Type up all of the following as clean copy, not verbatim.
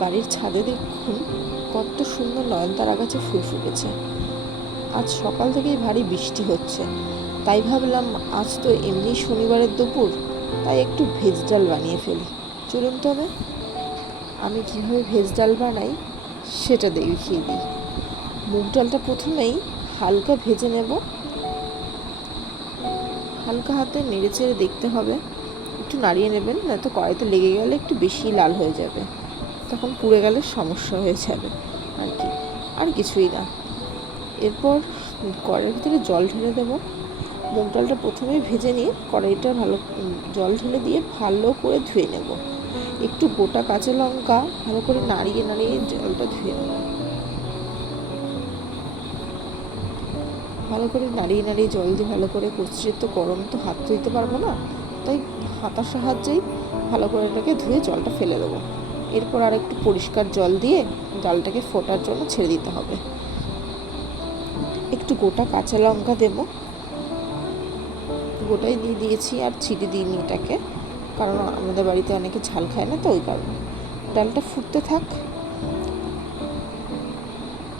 বাড়ির ছাদে দেখুন কত সুন্দর নয়নতারা গাছে ফুল ফুটেছে। আজ সকাল থেকেই ভারী বৃষ্টি হচ্ছে, তাই ভাবলাম আজ তো এমনি শনিবারের দুপুর, তাই একটু ভেজ ডাল বানিয়ে ফেলি। চলুন তবে আমি কীভাবে ভেজ ডাল বানাই সেটা দেখিয়ে দিই। মুগ ডালটা প্রথমেই হালকা ভেজে নেব। হালকা হাতে নেড়ে চেড়ে দেখতে হবে, একটু নাড়িয়ে নেবেন, নয়তো কড়াইতে লেগে গেলে একটু বেশি লাল হয়ে যাবে, তখন পুড়ে গেলে সমস্যা হয়ে যাবে আর কি, আর কিছুই না। এরপর কড়াইয়ের ভিতরে জল ঢেলে দেবো। মুগ ডালটা প্রথমেই ভেজে নিয়ে কড়াইটা জল ঢেলে দিয়ে ভালো করে ধুয়ে নেব। একটু গোটা কাঁচা লঙ্কা ভালো করে নাড়িয়ে নাড়িয়ে জলটা ধুয়ে নেব। ভালো করে নাড়িয়ে নাড়িয়ে জল দিয়ে ভালো করে কচড়ে, তো গরম তো হাত ধুইতে পারবো না, তাই হাতার সাহায্যেই ভালো করে এটাকে ধুয়ে জলটা ফেলে দেবো। এরপর আর একটু পরিষ্কার জল দিয়ে ডালটাকে ফোটার জন্য ছেড়ে দিতে হবে। একটু গোটা কাঁচা লঙ্কা দেব, গোটাই দিয়ে দিয়েছি, আর ছিটি দিইনি এটাকে, কারণ আমাদের বাড়িতে অনেকে ঝাল খায় না, তো ওই কারণে। ডালটা ফুটতে থাক।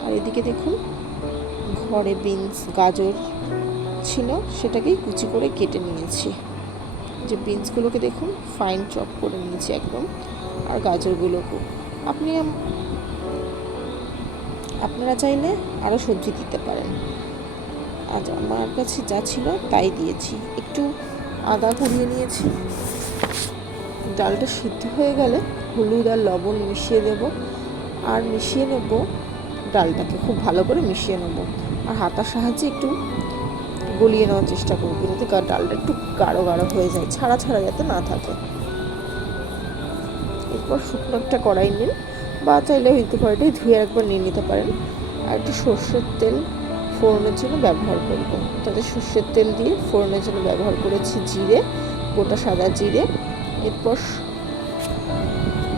আর এদিকে দেখুন ঘরে বিনস গাজর ছিল, সেটাকেই কুচি করে কেটে নিয়েছি। যে বিনসগুলোকে দেখুন ফাইন চপ করে নিয়েছি একদম, আর গাজরগুলোকেও। আপনারা চাইলে আরও সবজি দিতে পারেন। আজ আমার কাছে যা ছিল তাই দিয়েছি। একটু আদা কুড়িয়ে নিয়েছি। ডালটা সিদ্ধ হয়ে গেলে হলুদ আর লবণ মিশিয়ে দেব, আর মিশিয়ে নেব ডালটাকে খুব ভালো করে মিশিয়ে নেব, আর হাতার সাহায্যে একটু গলিয়ে নেওয়ার চেষ্টা করব, যাতে ডালটা একটু গাঢ় গাঢ় হয়ে যায়, ছাড়া ছাড়া যাতে না থাকে। এরপর শুকনো একটা কড়াই নিন, বা চাইলে হইতে কড়াইটাই ধুয়ে একবার নিয়ে নিতে পারেন। আর একটু সর্ষের তেল ফোড়নের জন্য ব্যবহার করব। তাতে সর্ষের তেল দিয়ে ফোড়নের জন্য ব্যবহার করেছি জিরে, গোটা সাদা জিরে। এরপর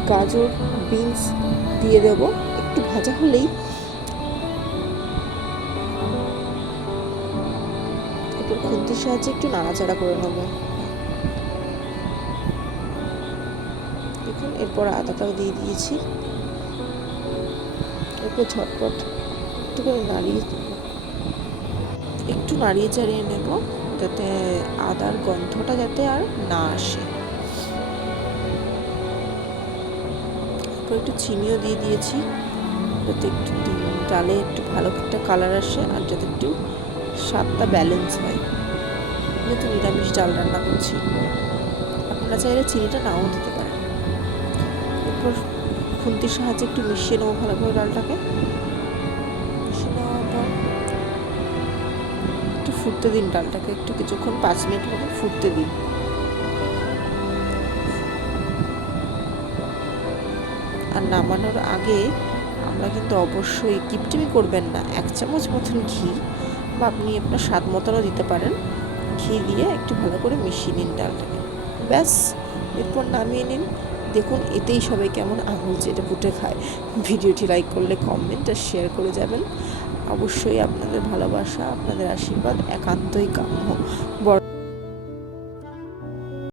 গাজর বিনস দিয়ে দেব। একটু ভাজা হলেই এরপর খুন্তির সাহায্যে একটু নাড়াচাড়া করে নেব। দেখুন এরপর আদাটাও দিয়ে দিয়েছি। এরপর ঝটপট একটু নাড়িয়ে চাড়িয়ে নেব, যাতে আদার গন্ধটা যাতে আর না আসে। এরপর একটু চিনিও দিয়ে দিয়েছি, যাতে একটু ডালে একটু ভালো একটা কালার আসে, আর যাতে একটু স্বাদটা ব্যালেন্স হয়। যেহেতু নিরামিষ ডাল রান্না করছি, আপনারা চাইলে চিনিটা নাও দিতে পারেন। এরপর খুন্তির সাহায্যে একটু মিশিয়ে নেবো ভালোভাবে ডালটাকে। মিশিয়ে নেওয়ার পর একটু ফুটতে দিন ডালটাকে, একটু কিছুক্ষণ 5 মিনিট মতো ফুটতে দিন। আর নামানোর আগে আমরা কিন্তু অবশ্যই কিপটিমি করবেন না, 1 চামচ মতন ঘি, বা আপনি আপনার স্বাদ মতনও দিতে পারেন, ঘি দিয়ে একটু ভালো করে মিশিয়ে নিন ডালটাকে। ব্যাস, এরপর নামিয়ে নিন। দেখুন এতেই সবাই কেমন আঙুল চেটে পুটে খায়। ভিডিওটি লাইক করলে কমেন্ট আর শেয়ার করে যাবেন। অবশ্যই আপনাদের ভালোবাসা, আপনাদের আশীর্বাদ একান্তই কাম্য।